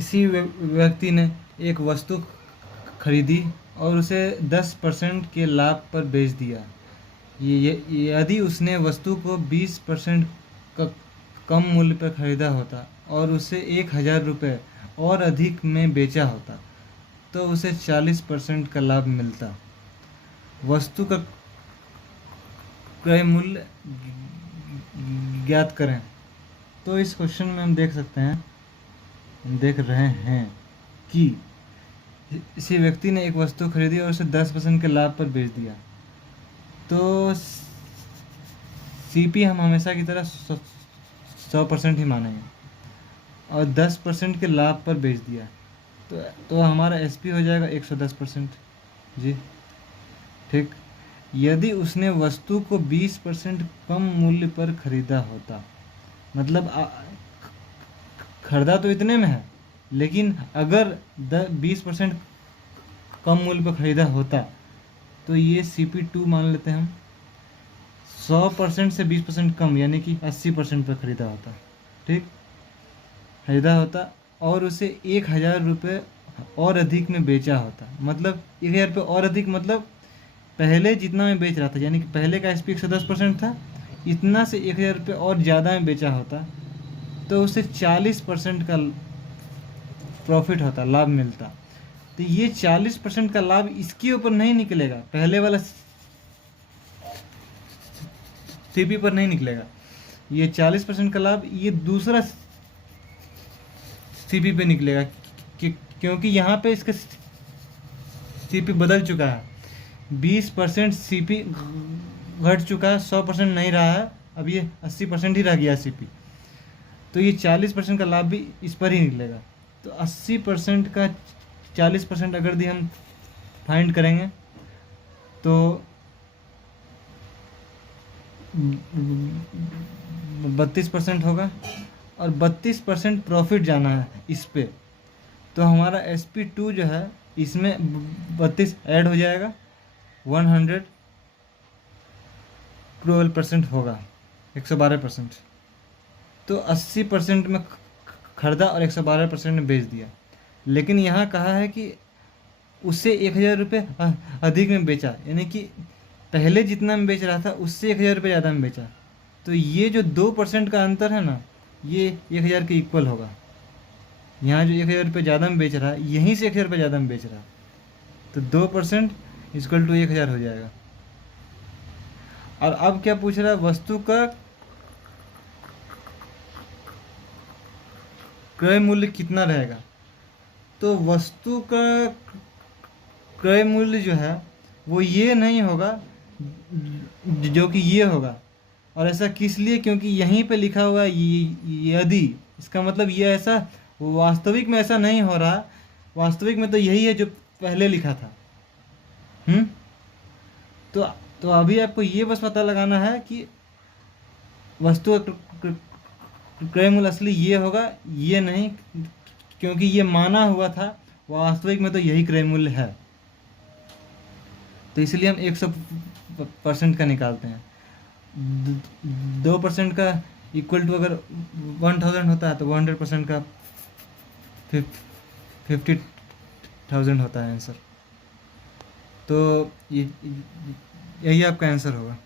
किसी व्यक्ति ने एक वस्तु खरीदी और उसे 10% के लाभ पर बेच दिया। यदि उसने वस्तु को 20% कम मूल्य पर खरीदा होता और उसे 1000 रुपये और अधिक में बेचा होता तो उसे 40% का लाभ मिलता। वस्तु का क्रय मूल्य ज्ञात करें। तो इस क्वेश्चन में हम देख रहे हैं कि किसी व्यक्ति ने एक वस्तु खरीदी और उसे 10% के लाभ पर बेच दिया। तो सीपी हम हमेशा की तरह 100% ही मानेंगे और 10% के लाभ पर बेच दिया तो हमारा एसपी हो जाएगा 110%। जी ठीक। यदि उसने वस्तु को 20% कम मूल्य पर खरीदा होता, मतलब खरीदा तो इतने में है, लेकिन अगर 20% कम मूल्य पर खरीदा होता तो ये CP2 मान लेते हैं हम। 100% से 20% कम यानी कि 80% पर खरीदा होता। ठीक, खरीदा होता और उसे 1000 रुपये और अधिक में बेचा होता। मतलब 1000 रुपये और अधिक, मतलब पहले जितना में बेच रहा था, यानी कि पहले का एसपी 110% था, इतना से 1000 रुपये और ज़्यादा में बेचा होता तो उसे 40% का प्रॉफिट होता, लाभ मिलता। तो ये 40% का लाभ इसके ऊपर नहीं निकलेगा, पहले वाला सीपी पर नहीं निकलेगा। ये 40% का लाभ ये दूसरा सीपी पे निकलेगा क्योंकि यहाँ पे इसका सीपी बदल चुका है। 20% सीपी घट चुका है, 100% नहीं रहा है, अब ये 80% ही रह गया सीपी। तो ये 40% का लाभ भी इस पर ही निकलेगा। तो 80% का 40% अगर भी हम फाइंड करेंगे तो 32% होगा और 32% प्रॉफिट जाना है इस पे। तो हमारा SP2 जो है इसमें 32 ऐड हो जाएगा, 112% होगा, 112%। तो 80% में खरीदा और 112% में बेच दिया। लेकिन यहाँ कहा है कि उससे 1000 रुपये अधिक में बेचा, यानी कि पहले जितना में बेच रहा था उससे 1000 रुपये ज़्यादा में बेचा। तो ये जो 2% का अंतर है ना, ये 1000 के इक्वल होगा। यहाँ जो 1000 रुपये ज़्यादा में बेच रहा है, यहीं से 1000 रुपये ज़्यादा में बेच रहा है, तो 2% इक्वल टू 1000 हो जाएगा। और अब क्या पूछ रहा है, वस्तु का क्रय मूल्य कितना रहेगा। तो वस्तु का क्रय मूल्य जो है वो ये नहीं होगा जो कि ये होगा। और ऐसा किस लिए, क्योंकि यहीं पे लिखा हुआ यदि, इसका मतलब ये ऐसा वास्तविक में ऐसा नहीं हो रहा। वास्तविक में तो यही है जो पहले लिखा था। तो अभी आपको ये बस पता लगाना है कि वस्तु क्रय मूल्य असली ये होगा, ये नहीं, क्योंकि ये माना हुआ था, वास्तविक में तो यही क्रय मूल्य है। तो इसलिए हम 100% का निकालते हैं। 2% का इक्वल टू अगर 1000 होता है तो 100% का 50,000 होता है आंसर। तो यही आपका आंसर होगा।